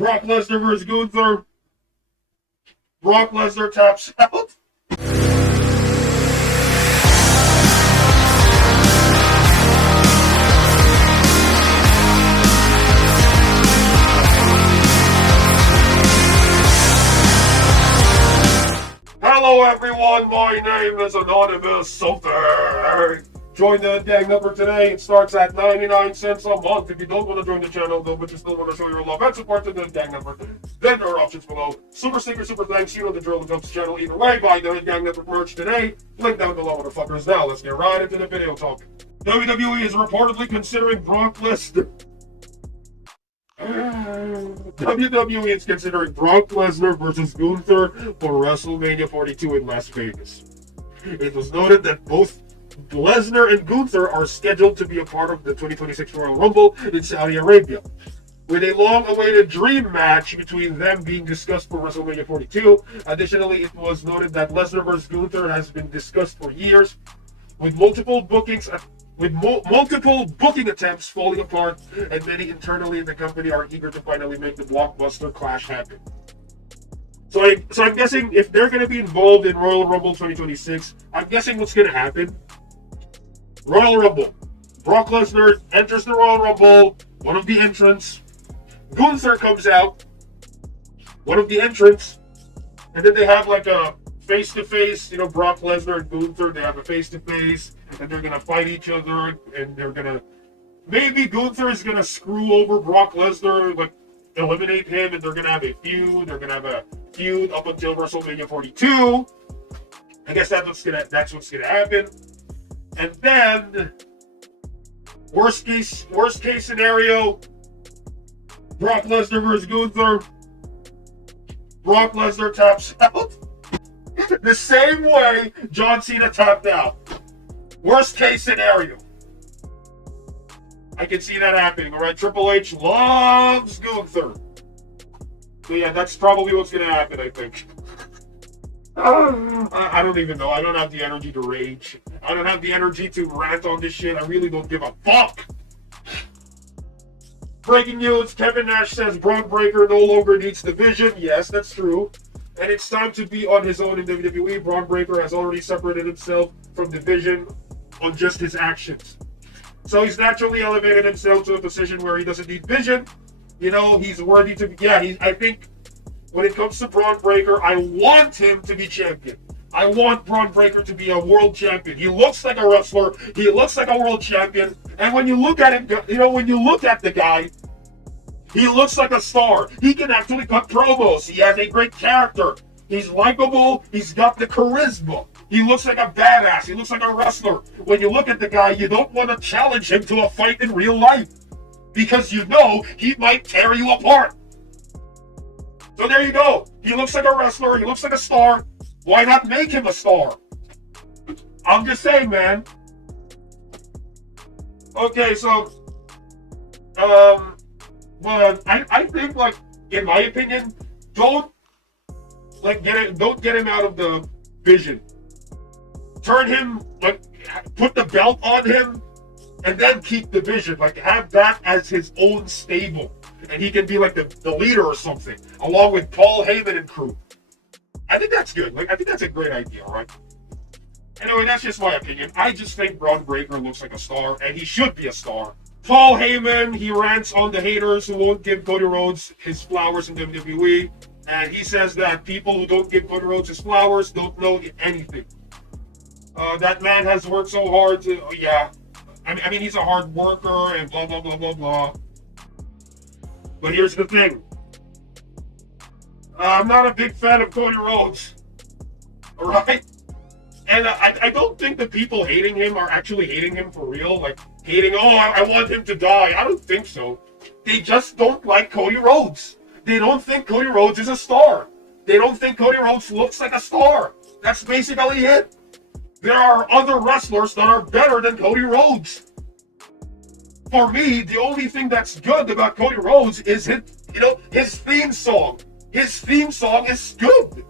Brock Lesnar versus Gunther. Brock Lesnar taps out. Hello everyone, my name is Anonymous Something. Join the gang number today. It starts at 99 cents a month. If you don't want to join the channel though, but you still want to show your love and support to the gang number, then there are options below. Super sticker, super thanks, you know the drill, the Dumps channel. Either way, buy the gang number merch today. Link down below, motherfuckers. Now let's get right into the video talk. WWE is reportedly considering Brock Lesnar. WWE is considering Brock Lesnar versus Gunther for WrestleMania 42 in Las Vegas. It was noted that both Lesnar and Gunther are scheduled to be a part of the 2026 Royal Rumble in Saudi Arabia, with a long-awaited dream match between them being discussed for WrestleMania 42. Additionally, it was noted that Lesnar versus Gunther has been discussed for years, with multiple booking attempts falling apart, and many internally in the company are eager to finally make the blockbuster clash happen. So I'm guessing if they're going to be involved in Royal Rumble 2026, I'm guessing what's going to happen. Royal Rumble. Brock Lesnar enters the Royal Rumble, one of the entrants. Gunther comes out, one of the entrants. And then they have like a face-to-face, Brock Lesnar and Gunther, they have a face-to-face. And they're going to fight each other. And they're going to... Maybe Gunther is going to screw over Brock Lesnar, like eliminate him. And they're going to have a feud. They're going to have a feud up until WrestleMania 42. I guess that's what's going to happen. And then, worst case scenario, Brock Lesnar versus Gunther. Brock Lesnar taps out. The same way John Cena tapped out. Worst case scenario. I can see that happening, alright? Triple H loves Gunther. So yeah, that's probably what's going to happen, I think. I don't even know. I don't have the energy to rage. I don't have the energy to rant on this shit. I really don't give a fuck. Breaking news, Kevin Nash says Bron Breaker no longer needs the Vision. Yes, that's true. And it's time to be on his own in WWE. Bron Breaker has already separated himself from the Vision on just his actions. So he's naturally elevated himself to a position where he doesn't need Vision. He's worthy to be... Yeah, I think... When it comes to Bron Breaker, I want him to be champion. I want Bron Breaker to be a world champion. He looks like a wrestler. He looks like a world champion. And when you look at him, when you look at the guy, he looks like a star. He can actually cut promos. He has a great character. He's likable. He's got the charisma. He looks like a badass. He looks like a wrestler. When you look at the guy, you don't want to challenge him to a fight in real life, because he might tear you apart. So there you go. He looks like a wrestler. He looks like a star. Why not make him a star? I'm just saying, man. Okay, so, but I think, like, in my opinion, don't get him out of the Vision. Turn him, put the belt on him, and then keep the Vision. Have that as his own stable. And he can be like the leader or something, along with Paul Heyman and crew. I think that's good. I think that's a great idea, right? Anyway, that's just my opinion. I just think Bron Breakker looks like a star, and he should be a star. Paul Heyman, he rants on the haters who won't give Cody Rhodes his flowers in WWE. And he says that people who don't give Cody Rhodes his flowers don't know anything. That man has worked so hard to... Yeah. I mean, he's a hard worker and blah, blah, blah, blah, blah. But here's the thing. I'm not a big fan of Cody Rhodes. Alright? And I don't think the people hating him are actually hating him for real. Hating, I want him to die. I don't think so. They just don't like Cody Rhodes. They don't think Cody Rhodes is a star. They don't think Cody Rhodes looks like a star. That's basically it. There are other wrestlers that are better than Cody Rhodes. For me, the only thing that's good about Cody Rhodes is his theme song. His theme song is good.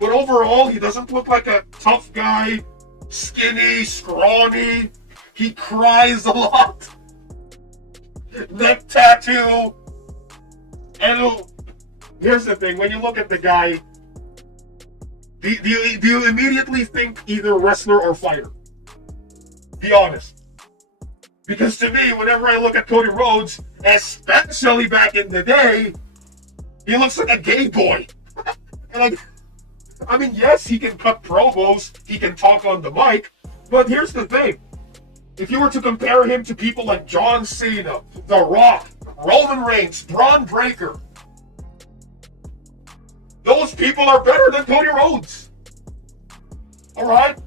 But overall, he doesn't look like a tough guy, skinny, scrawny. He cries a lot. Neck tattoo. And Here's the thing: when you look at the guy, do you immediately think either wrestler or fighter? Be honest. Because to me, whenever I look at Cody Rhodes, especially back in the day, he looks like a gay boy. And I mean, yes, he can cut promos, he can talk on the mic, but here's the thing. If you were to compare him to people like John Cena, The Rock, Roman Reigns, Bron Breaker, those people are better than Cody Rhodes. Alright?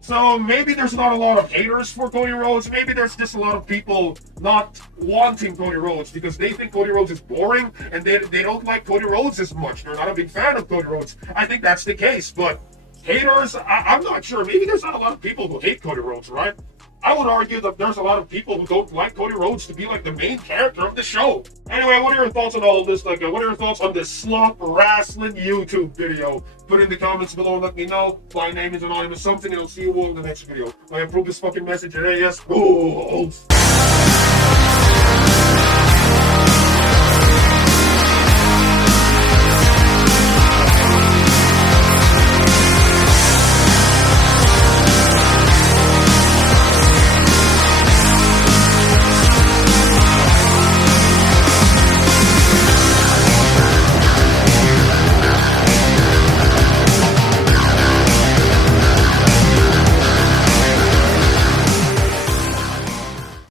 So maybe there's not a lot of haters for Cody Rhodes. Maybe there's just a lot of people not wanting Cody Rhodes because they think Cody Rhodes is boring and they don't like Cody Rhodes as much. They're not a big fan of Cody Rhodes. I think that's the case. But haters, I'm not sure. Maybe there's not a lot of people who hate Cody Rhodes, right? I would argue that there's a lot of people who don't like Cody Rhodes to be like the main character of the show. Anyway, what are your thoughts on all this? What are your thoughts on this slop wrestling YouTube video? Put in the comments below and let me know. My name is Anonymous Something, and I'll see you all in the next video. I approve this fucking message, and yes,